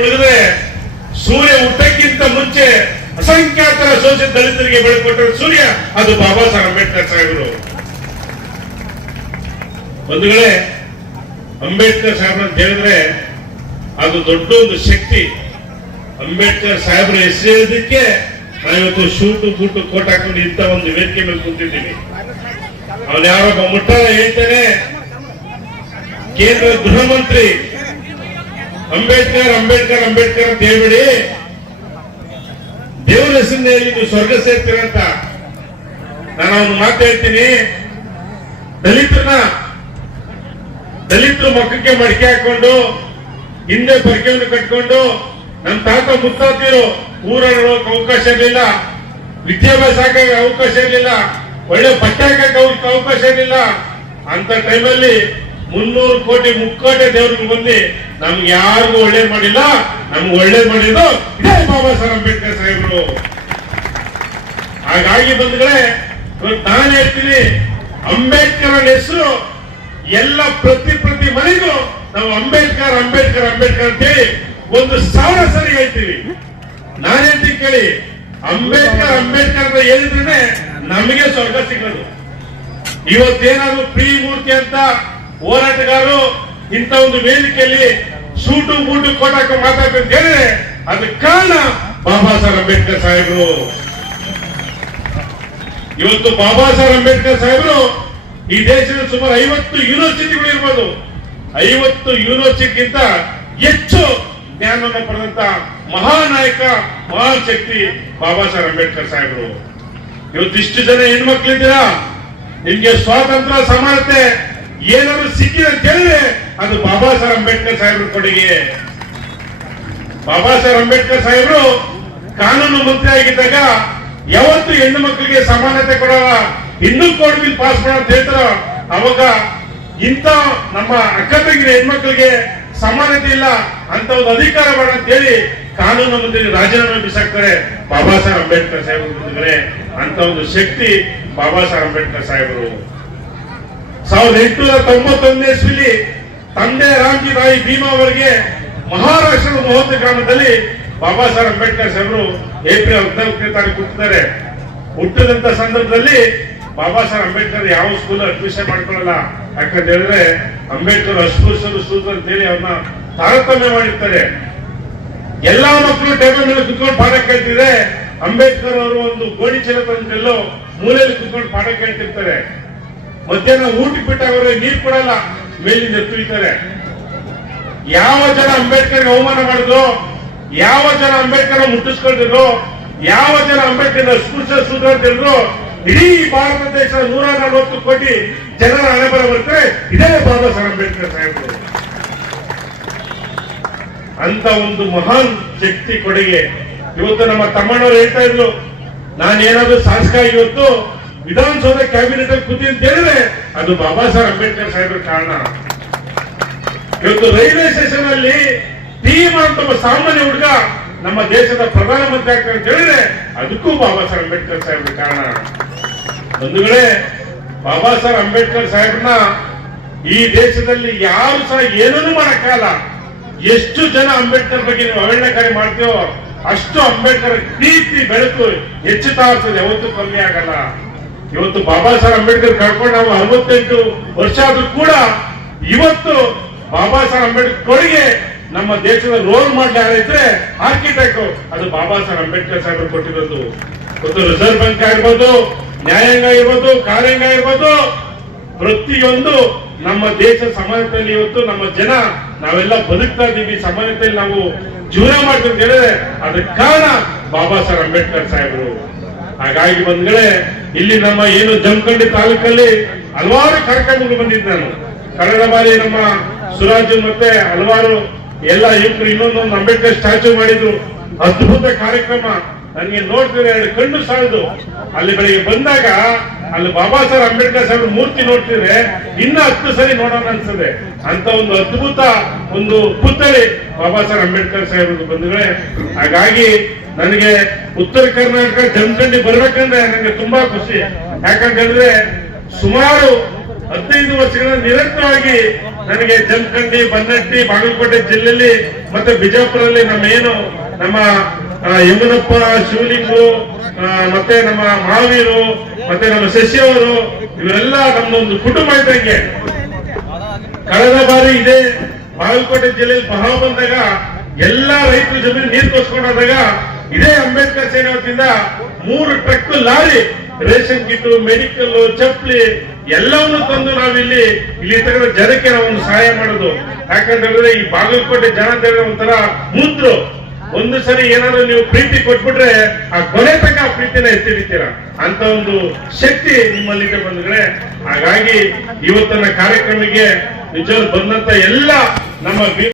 ಉಳಿದ್ರೆ ಸೂರ್ಯ ಹುಟ್ಟಕ್ಕಿಂತ ಮುಂಚೆ ಅಸಂಖ್ಯಾತರ ಶೋಷಿತ ದಲಿತರಿಗೆ ಬೆಳೆಕೊಟ್ಟರು ಸೂರ್ಯ, ಅದು ಬಾಬಾ ಸಾಹೇಬ್ ಅಂಬೇಡ್ಕರ್ ಸಾಹೇಬರು. ಬಂಧುಗಳೇ, ಅಂಬೇಡ್ಕರ್ ಸಾಹೇಬ್ರ ಅಂತ ಹೇಳಿದ್ರೆ ಅದು ದೊಡ್ಡ ಒಂದು ಶಕ್ತಿ. ಅಂಬೇಡ್ಕರ್ ಸಾಹೇಬ್ರ ಹೆಸರು ಹೇಳೋದಕ್ಕೆ ನಾವಿವತ್ತು ಶೂಟು ಬೂಟು ಕೋಟ್ ಹಾಕೊಂಡು ಇಂಥ ಒಂದು ವೇದಿಕೆ ಮೇಲೆ ಕುಂತಿದ್ದೀವಿ. ಅವನು ಯಾರೊಬ್ಬ ಮುಟ್ಟಾಳ ಹೇಳ್ತಾನೆ, ಕೇಂದ್ರ ಗೃಹ ಮಂತ್ರಿ ಅಂಬೇಡ್ಕರ್ ಅಂಬೇಡ್ಕರ್ ಅಂಬೇಡ್ಕರ್ ಅಂತ ಹೇಳ್ಬೇಡಿ, ದೇವರ ಹೆಸರಿನಲ್ಲಿ ನೀವು ಸ್ವರ್ಗ ಸೇರ್ತೀರಂತ. ನಾನು ಅವನು ಮಾತು ಹೇಳ್ತೀನಿ, ದಲಿತರು ಮಕ್ಕಕ್ಕೆ ಮಡಿಕೆ ಹಾಕೊಂಡು ಹಿಂದೆ ಪರಿಕೆಯನ್ನು ಕಟ್ಕೊಂಡು ನಮ್ಮ ತಾತ ಮುತ್ತಾತಿರು ಊರೊಳಗೆ ಅವಕಾಶ ಇರಲಿಲ್ಲ, ವಿದ್ಯಾಭ್ಯಾಸ ಹಾಕಕ್ಕೆ ಅವಕಾಶ ಇರಲಿಲ್ಲ, ಒಳ್ಳೆ ಬಟ್ಟೆ ಹಾಕಕ್ಕೆ ಅವಕಾಶ ಇರಲಿಲ್ಲ. ಅಂತ ಟೈಮಲ್ಲಿ 300 ಕೋಟಿ ಮುಕ್ಕೋಟೆ ದೇವ್ರಿಗೆ ಬಂದು ನಮ್ಗೆ ಯಾರಿಗೂ ಒಳ್ಳೇದ್ ಮಾಡಿಲ್ಲ, ನಮ್ಗೆ ಒಳ್ಳೇದ್ ಮಾಡಿದ್ದು ಇದೇ ಬಾಬಾ ಸಾಹೇಬ್ ಅಂಬೇಡ್ಕರ್ ಸಾಹೇಬರು. ಹಾಗಾಗಿ ಬಂದ್ಗಳೇ, ನಾನು ಹೇಳ್ತೀನಿ, ಅಂಬೇಡ್ಕರ್ ಹೆಸರು ಎಲ್ಲ ಪ್ರತಿ ಮನೆಗೂ ನಾವು ಅಂಬೇಡ್ಕರ್ ಅಂಬೇಡ್ಕರ್ ಅಂಬೇಡ್ಕರ್ ಅಂತೇಳಿ 1000 ಸರಿ ಹೇಳ್ತೀವಿ. ನಾನು ಹೇಳ್ತೀನಿ ಕೇಳಿ, ಅಂಬೇಡ್ಕರ್ ಅಂಬೇಡ್ಕರ್ ಅಂತ ಹೇಳಿದ್ರೆ ನಮಗೆ ಸ್ವರ್ಗ ಸಿಗೋದು. ಇವತ್ತೇನಾದ್ರು ಪ್ರೀ ಮೂರ್ತಿ ಅಂತ ಹೋರಾಟಗಾರರು ಇಂಥ ಒಂದು ವೇದಿಕೆಯಲ್ಲಿ ಸೂಟು ಬೂಟು ಕೋಟಾಕ ಮಾತಾಡ್ತಾರೆ ಅಂತ ಹೇಳಿದ್ರೆ ಅದಕ್ಕೆ ಕಾರಣ ಬಾಬಾ ಸಾಹೇಬ್ ಅಂಬೇಡ್ಕರ್ ಸಾಹೇಬರು. ಇವತ್ತು ಬಾಬಾ ಸಾಹೇಬ್ ಅಂಬೇಡ್ಕರ್ ಸಾಹೇಬರು ಈ ದೇಶದ ಸುಮಾರು 50 ಯೂನಿವರ್ಸಿಟಿಗಳು ಇರ್ಬೋದು. 50 ಯೂನಿವರ್ಸಿಟಿಗಿಂತ ಹೆಚ್ಚು ಜ್ಞಾನವನ್ನು ಪಡೆದಂತ ಮಹಾನಾಯಕ, ಮಹಾನ್ ಶಕ್ತಿ ಬಾಬಾ ಸಾಹೇಬ್ ಅಂಬೇಡ್ಕರ್ ಸಾಹೇಬರು. ಇವತ್ತು ಇಷ್ಟು ಜನ ಹೆಣ್ಮಕ್ಳಿದ್ದೀರಾ, ನಿಮ್ಗೆ ಸ್ವಾತಂತ್ರ್ಯ ಸಮಾನತೆ ಏನಾದ್ರು ಸಿಕ್ಕಿದೆ ಅಂತ ಹೇಳಿದ್ರೆ ಅದು ಬಾಬಾ ಸಾಹೇಬ್ ಅಂಬೇಡ್ಕರ್ ಸಾಹೇಬ್ರ ಕೊಡುಗೆ. ಬಾಬಾ ಸಾಹೇಬ್ ಅಂಬೇಡ್ಕರ್ ಸಾಹೇಬರು ಕಾನೂನು ಮಂತ್ರಿ ಆಗಿದ್ದಾಗ ಯಾವತ್ತು ಹೆಣ್ಣು ಮಕ್ಕಳಿಗೆ ಸಮಾನತೆ ಕೊಡಲ್ಲ, ಹಿಂದೂ ಕೋಡ್ ಬಿಲ್ ಪಾಸ್ ಮಾಡೋ ಅಂತ ಹೇಳ್ತಾರ, ಅವಾಗ ಇಂಥ ನಮ್ಮ ಅಕ್ಕ ತಂಗಿನ ಹೆಣ್ಮಕ್ಳಿಗೆ ಸಮಾನತೆ ಇಲ್ಲ ಅಂತ ಒಂದು ಅಧಿಕಾರ ಬೇಡ ಅಂತ ಹೇಳಿ ಕಾನೂನು ಮಂತ್ರಿ ರಾಜೀನಾಮೆ ಬಿಸಾಕ್ತಾರೆ ಬಾಬಾ ಸಾಹೇಬ್ ಅಂಬೇಡ್ಕರ್ ಸಾಹೇಬರು. ಅಂತ ಒಂದು ಶಕ್ತಿ ಬಾಬಾ ಸಾಹೇಬ್ ಅಂಬೇಡ್ಕರ್ ಸಾಹೇಬರು. 1891 ಇಸ್ವಿಲಿ ತಂದೆ ರಾಮ್ಜಿ ರಾಯ್ ಭೀಮಾ ಅವರಿಗೆ ಮಹಾರಾಷ್ಟ್ರದ ಮಹೋತ್ ಗ್ರಾಮದಲ್ಲಿ ಬಾಬಾ ಸಾಹೇಬ್ ಅಂಬೇಡ್ಕರ್ ಸಾಹೇಬರು ಏಪ್ರಿಲ್ 14ನೇ ತಾರೀಕು ಹುಟ್ಟುತ್ತಾರೆ. ಹುಟ್ಟಿದಂತ ಸಂದರ್ಭದಲ್ಲಿ ಬಾಬಾ ಸಾಹೇಬ್ ಅಂಬೇಡ್ಕರ್ ಯಾವ ಸ್ಕೂಲ್ ಅಡ್ಮಿಷನ್ ಮಾಡ್ಕೊಳ್ಳಲ್ಲ, ಯಾಕಂತ ಹೇಳಿದ್ರೆ ಅಂಬೇಡ್ಕರ್ ಅಸ್ಪೃಶ್ಯರು ಸೂತ್ರ ಅಂತ ಹೇಳಿ ಅವ್ರನ್ನ ತಾರತಮ್ಯ ಮಾಡಿರ್ತಾರೆ. ಎಲ್ಲಾ ಮಕ್ಕಳು ಟೇಬಲ್ ಮೇಲೆ ಕುತ್ಕೊಂಡು ಪಾಠ ಕೇಳ್ತಿದ್ರೆ ಅಂಬೇಡ್ಕರ್ ಅವರು ಒಂದು ಗೋಣಿ ಚೀಲ ತಂದೆಲ್ಲೋ ಮೂಲೆಯಲ್ಲಿ ಕುತ್ಕೊಂಡು ಪಾಠ ಕೇಳ್ತಿರ್ತಾರೆ. ಮಧ್ಯಾಹ್ನ ಊಟಕ್ಕೆ ಬಿಟ್ಟಾಗ ನೀರು ಕೊಡಲ್ಲ, ಮೇಲಿಂದ ತುಳಿತಾರೆ. ಯಾವ ಜನ ಅಂಬೇಡ್ಕರ್ ಅವಮಾನ ಮಾಡಿದ್ರು, ಯಾವ ಜನ ಅಂಬೇಡ್ಕರ್ ಮುಟ್ಟಿಸ್ಕೊಂಡಿದ್ರು, ಯಾವ ಜನ ಅಂಬೇಡ್ಕರ್ ಅಸ್ಪೃಶ್ಯ ಸೂತ್ರ ಅಂತ ಹೇಳಿದ್ರು, ಇಡೀ ಭಾರತ ದೇಶದ 140 ಕೋಟಿ ಜನರ ಹಣೆಬರ ಬರುತ್ತೆ ಇದೇ ಬಾಬಾ ಸಾಹೇಬ್ ಅಂಬೇಡ್ಕರ್ ಸಾಹೇಬರು. ಅಂತ ಒಂದು ಮಹಾನ್ ಶಕ್ತಿ ಕೊಡುಗೆ. ಇವತ್ತು ನಮ್ಮ ತಮ್ಮಣ್ಣವರು ಹೇಳ್ತಾ ಇದ್ರು, ನಾನೇನಾದ್ರೂ ಶಾಸಕ ಇವತ್ತು ವಿಧಾನಸೌಧ ಕ್ಯಾಬಿನೆಟ್ ಅಲ್ಲಿ ಕೂತಿ ಅಂತ ಹೇಳಿದ್ರೆ ಅದು ಬಾಬಾ ಸಾಹೇಬ್ ಅಂಬೇಡ್ಕರ್ ಸಾಹೇಬ್ರ ಕಾರಣ. ಇವತ್ತು ರೈಲ್ವೆ ಸ್ಟೇಷನ್ ಅಲ್ಲಿ ಟೀಮ್ ಅಂತ ಒಬ್ಬ ಸಾಮಾನ್ಯ ಹುಡುಗ ನಮ್ಮ ದೇಶದ ಪ್ರಧಾನಮಂತ್ರಿ ಆಗ್ತಾರೆ ಅಂತ ಹೇಳಿದ್ರೆ ಅದಕ್ಕೂ ಬಾಬಾ ಸಾಹೇಬ್ ಅಂಬೇಡ್ಕರ್ ಸಾಹೇಬ್ರ ಕಾರಣ. ಬಂಧುಗಳೇ, ಬಾಬಾ ಸಾಹೇಬ್ ಅಂಬೇಡ್ಕರ್ ಸಾಹೇಬ್ರನ್ನ ಈ ದೇಶದಲ್ಲಿ ಯಾರು ಸಹ ಏನನ್ನೂ ಮಾಡಕ್ಕಾಗಲ್ಲ. ಎಷ್ಟು ಜನ ಅಂಬೇಡ್ಕರ್ ಬಗ್ಗೆ ನೀವು ಅವಹೇಳನಕಾರಿ ಮಾಡ್ತೀವೋ ಅಷ್ಟು ಅಂಬೇಡ್ಕರ್ ಪ್ರೀತಿ ಬೆಳಕು ಹೆಚ್ಚುತ್ತಾ ಇರ್ತದೆ, ಯಾವತ್ತೂ ಕಮ್ಮಿ ಆಗಲ್ಲ. ಇವತ್ತು ಬಾಬಾ ಸಾಹೇಬ್ ಅಂಬೇಡ್ಕರ್ ಕಳ್ಕೊಂಡು ನಾವು 68 ವರ್ಷ ಆದ್ರೂ ಕೂಡ ಇವತ್ತು ಬಾಬಾ ಸಾಹೇಬ್ ಅಂಬೇಡ್ಕರ್ ಕೊಡುಗೆ ನಮ್ಮ ದೇಶದ ರೋಲ್ ಮಾಡಲ್ ಯಾರಿದ್ರೆ ಆರ್ಕಿಟೆಕ್ಟ್ ಅದು ಬಾಬಾ ಸಾಹೇಬ್ ಅಂಬೇಡ್ಕರ್ ಸಾಹೇಬರು ಕೊಟ್ಟಿರೋದು. ಇವತ್ತು ರಿಸರ್ವ್ ಬ್ಯಾಂಕ್ ಆಗಿರ್ಬೋದು, ನ್ಯಾಯಾಂಗ ಇರ್ಬೋದು, ಕಾರ್ಯಾಂಗ ಇರ್ಬೋದು, ಪ್ರತಿಯೊಂದು ನಮ್ಮ ದೇಶ ಸಮಾನತೆಯಲ್ಲಿ ಇವತ್ತು ನಮ್ಮ ಜನ ನಾವೆಲ್ಲ ಬದುಕ್ತಾ ಇದ್ದೀವಿ, ಸಮಾನತೆಯಲ್ಲಿ ನಾವು ಜೀವನ ಮಾಡ್ತೀವಿ ಅಂತ ಹೇಳಿದ್ರೆ ಅದಕ್ಕೆ ಕಾರಣ ಬಾಬಾ ಸಾಹೇಬ್ ಅಂಬೇಡ್ಕರ್ ಸಾಹೇಬರು. ಹಾಗಾಗಿ ಬಂದ್ಗಳೇ, ಇಲ್ಲಿ ನಮ್ಮ ಏನು ಜಮಖಂಡಿ ತಾಲೂಕಲ್ಲಿ ಹಲವಾರು ಕಾರ್ಯಕ್ರಮಗಳು ಬಂದಿದ್ದು. ನಾನು ಕಳೆದ ಬಾರಿ ನಮ್ಮ ಸುರಾಜ್ ಮತ್ತೆ ಹಲವಾರು ಎಲ್ಲ ಯುವಕರು ಇನ್ನೊಂದೊಂದು ಅಂಬೇಡ್ಕರ್ ಸ್ಟ್ಯಾಚ್ಯೂ ಮಾಡಿದ್ರು, ಅದ್ಭುತ ಕಾರ್ಯಕ್ರಮ. ನನಗೆ ನೋಡ್ತಿದ್ರೆ ಕಣ್ಣು ಸಾಲದು. ಅಲ್ಲಿ ಬೆಳಿಗ್ಗೆ ಬಂದಾಗ ಅಲ್ಲಿ ಬಾಬಾ ಸಾಹೇಬ್ ಅಂಬೇಡ್ಕರ್ ಸಾಹೇಬ್ ಮೂರ್ತಿ ನೋಡ್ತಿದ್ರೆ ಇನ್ನ 10 ಸರಿ ನೋಡೋಣ ಅನ್ಸದೆ. ಅಂತ ಒಂದು ಅದ್ಭುತ ಒಂದು ಪುತ್ಥಳಿ ಬಾಬಾ ಸಾಹೇಬ್ ಅಂಬೇಡ್ಕರ್ ಸಾಹೇಬ್ ಬಂದ್ರೆ. ಹಾಗಾಗಿ ನನಗೆ ಉತ್ತರ ಕರ್ನಾಟಕ ಜಮಖಂಡಿ ಬರ್ಬೇಕಂದ್ರೆ ನನಗೆ ತುಂಬಾ ಖುಷಿ. ಯಾಕಂತಂದ್ರೆ ಸುಮಾರು 15 ವರ್ಷಗಳ ನಿರಂತರವಾಗಿ ನನಗೆ ಜಮಖಂಡಿ, ಬನ್ನಟ್ಟಿ, ಬಾಗಲಕೋಟೆ ಜಿಲ್ಲೆಯಲ್ಲಿ ಮತ್ತೆ ಬಿಜಾಪುರಲ್ಲಿ ನಮ್ಮ ಯಮುನಪ್ಪ ಶಿವಲಿಂಗು, ಮತ್ತೆ ನಮ್ಮ ಮಹಾವೀರು, ಮತ್ತೆ ನಮ್ಮ ಶಶಿ ಅವರು, ಇವರೆಲ್ಲ ನಮ್ದೊಂದು ಕುಟುಂಬ ಇದ್ದಂಗೆ. ಕಳೆದ ಬಾರಿ ಇದೇ ಬಾಗಲಕೋಟೆ ಜಿಲ್ಲೆಯಲ್ಲಿ ಬಹಳ ಬಂದಾಗ ಎಲ್ಲಾ ರೈತರು ಜಮೀನು ನೀರು ಕೋಸ್ಕೊಂಡಾದಾಗ ಇದೇ ಅಂಬೇಡ್ಕರ್ ಸೇನೆ ವತಿಯಿಂದ 3 truck lorry ration kit, medical, ಚಪ್ಪಲಿ ಎಲ್ಲವನ್ನು ತಂದು ನಾವಿಲ್ಲಿ ತಗದ ಜನಕ್ಕೆ ನಾವು ಸಹಾಯ ಮಾಡೋದು. ಯಾಕಂತಂದ್ರೆ ಈ ಬಾಗಲಕೋಟೆ ಜನ ಒಂಥರ ಮೂತ್ರು. ಒಂದು ಸರಿ ಏನಾದ್ರು ನೀವು ಪ್ರೀತಿ ಕೊಟ್ಬಿಟ್ರೆ ಆ ಕೊನೆ ತನಕ ಆ ಪ್ರೀತಿನ ಎತ್ತಿಡ್ತೀರ ಅಂತ ಒಂದು ಶಕ್ತಿ ನಿಮ್ಮಲ್ಲಿದೆ ಬಂಧುಗಳೇ. ಹಾಗಾಗಿ ಇವತ್ತಿನ ಕಾರ್ಯಕ್ರಮಕ್ಕೆ ನಿಜವಾಗ್ಲೂ ಬಂದಂತ ಎಲ್ಲ ನಮ್ಮ